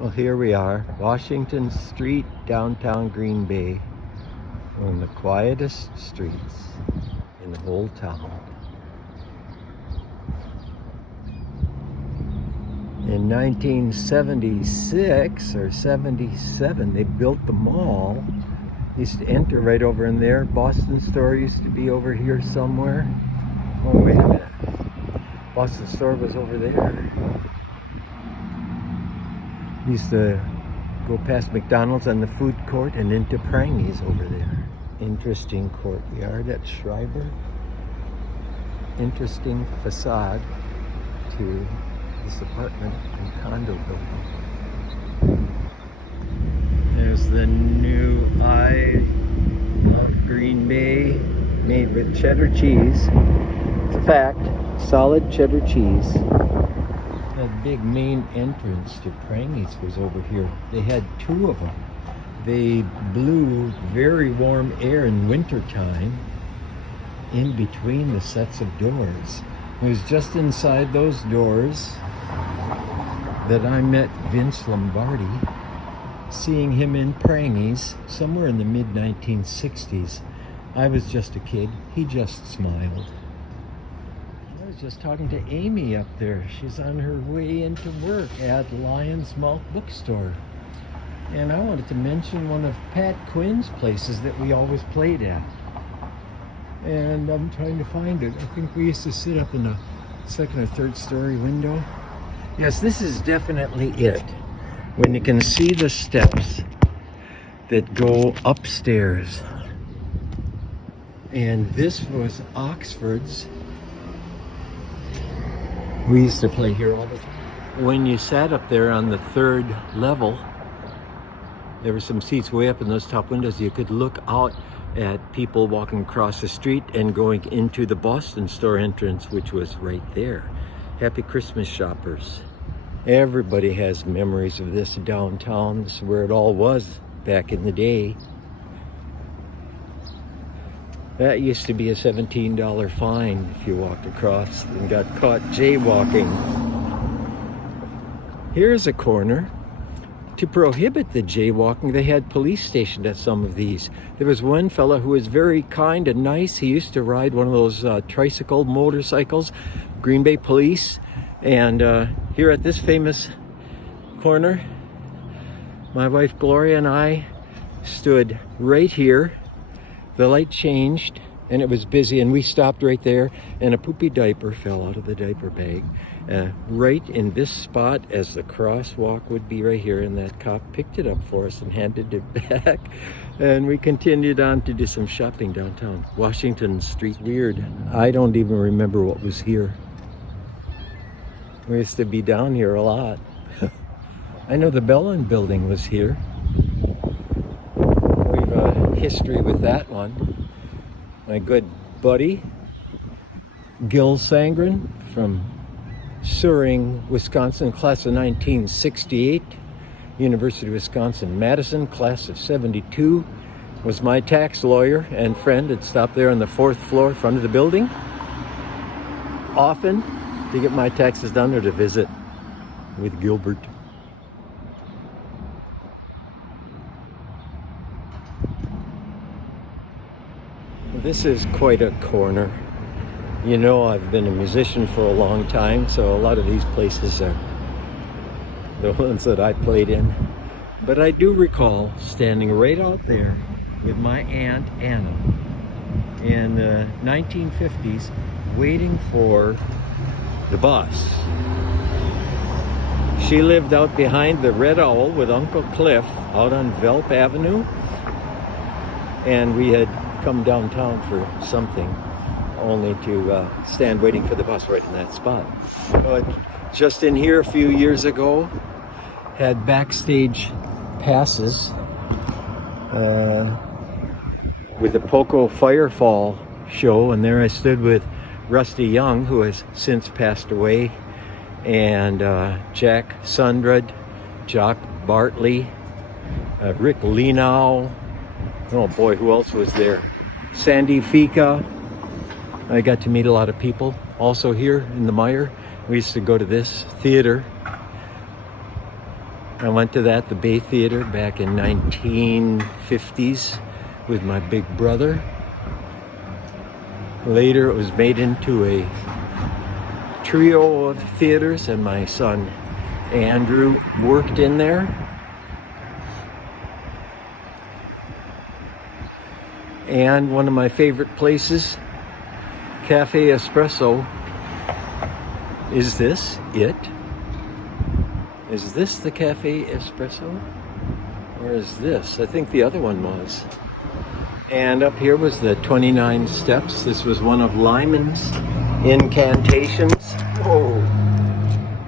Well, here we are, Washington Street, downtown Green Bay, one of the quietest streets in the whole town. In 1976 or 77, they built the mall. Used to enter right over in there. Boston store used to be over here somewhere. Oh, wait a minute. Boston store was over there. Used to go past McDonald's and the food court and into Prangy's over there. Interesting courtyard at Schreiber. Interesting facade to this apartment and condo building. There's the new Eye of Green Bay, made with cheddar cheese. It's a fact, solid cheddar cheese. That big main entrance to Prangy's was over here. They had two of them. They blew very warm air in wintertime in between the sets of doors. It was just inside those doors that I met Vince Lombardi, seeing him in Prangy's somewhere in the mid-1960s. I was just a kid. He just smiled. I was just talking to Amy up there. She's on her way into work at Lion's Mouth Bookstore. And I wanted to mention one of Pat Quinn's places that we always played at. And I'm trying to find it. I think we used to sit up in a second or third story window. Yes, this is definitely it. When you can see the steps that go upstairs. And this was Oxford's. We used to play here all the time. When you sat up there on the third level, there were some seats way up in those top windows. You could look out at people walking across the street and going into the Boston store entrance, which was right there. Happy Christmas, shoppers. Everybody has memories of this downtown. This is where it all was back in the day. That used to be a $17 fine if you walked across and got caught jaywalking. Here's a corner. To prohibit the jaywalking, they had police stationed at some of these. There was one fella who was very kind and nice. He used to ride one of those tricycle motorcycles, Green Bay Police. And here at this famous corner, my wife Gloria and I stood right here. The light changed and it was busy, and we stopped right there, and a poopy diaper fell out of the diaper bag right in this spot, as the crosswalk would be right here, and that cop picked it up for us and handed it back. And we continued on to do some shopping downtown Washington Street. Weird, I don't even remember what was here. We used to be down here a lot. I know the Bellin building was here. We've a history with that one. My good buddy, Gil Sangren from Suring, Wisconsin, class of 1968. University of Wisconsin-Madison, class of 72. Was my tax lawyer and friend. Had stopped there on the 4th floor front of the building often to get my taxes done or to visit with Gilbert. This is quite a corner. You know, I've been a musician for a long time, so a lot of these places are the ones that I played in. But I do recall standing right out there with my Aunt Anna in the 1950s waiting for the bus. She lived out behind the Red Owl with Uncle Cliff out on Velp Avenue, and we had come downtown for something, only to stand waiting for the bus right in that spot. But just in here a few years ago, had backstage passes with the Poco Firefall show, and there I stood with Rusty Young, who has since passed away, and Jack Sundred, Jock Bartley, Rick Lenau. Oh boy, who else was there? Sandy Fika. I got to meet a lot of people. Also here in the Meyer, we used to go to this theater I went to that, the Bay Theater, back in 1950s with my big brother. Later it was made into a trio of theaters, and my son Andrew worked in there. And one of my favorite places, Cafe Espresso. Is this it? Is this the Cafe Espresso? Or is this? I think the other one was. And up here was the 29 Steps. This was one of Lyman's incantations. Whoa.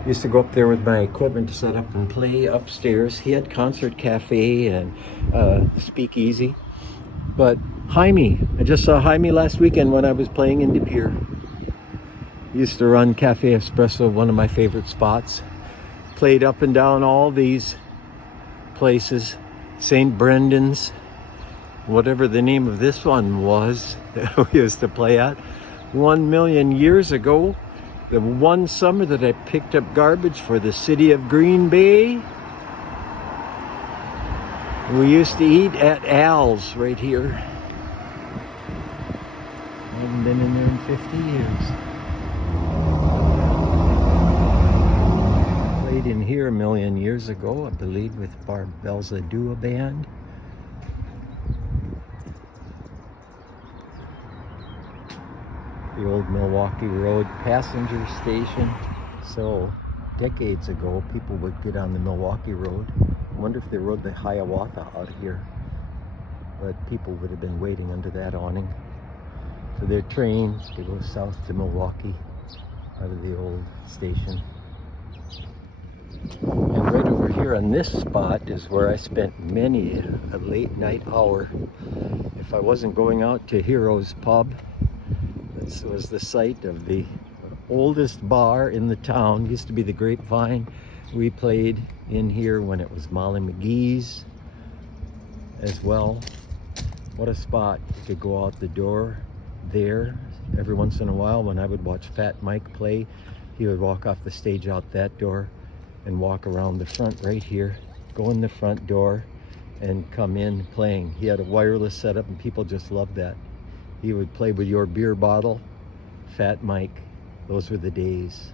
Used to go up there with my equipment to set up and play upstairs. He had concert cafe and speakeasy. But Jaime, I just saw Jaime last weekend when I was playing in De Pere. He used to run Cafe Espresso, one of my favorite spots. Played up and down all these places. St. Brendan's, whatever the name of this one was that we used to play at. 1 million years ago, the one summer that I picked up garbage for the city of Green Bay. We used to eat at Al's right here. I haven't been in there in 50 years. Played in here 1 million years ago, I believe, with Barbelza Dua Band. The old Milwaukee Road passenger station. So, decades ago, people would get on the Milwaukee Road. I wonder if they rode the Hiawatha out of here. But people would have been waiting under that awning for their train to go south to Milwaukee out of the old station. And right over here on this spot is where I spent many a late night hour. If I wasn't going out to Heroes Pub, this was the site of the oldest bar in the town. It used to be the Grapevine. We played in here when it was Molly McGee's as well. What a spot. You could go out the door there. Every once in a while when I would watch Fat Mike play, he would walk off the stage out that door and walk around the front right here, go in the front door and come in playing. He had a wireless setup and people just loved that. He would play with your beer bottle. Fat Mike, those were the days.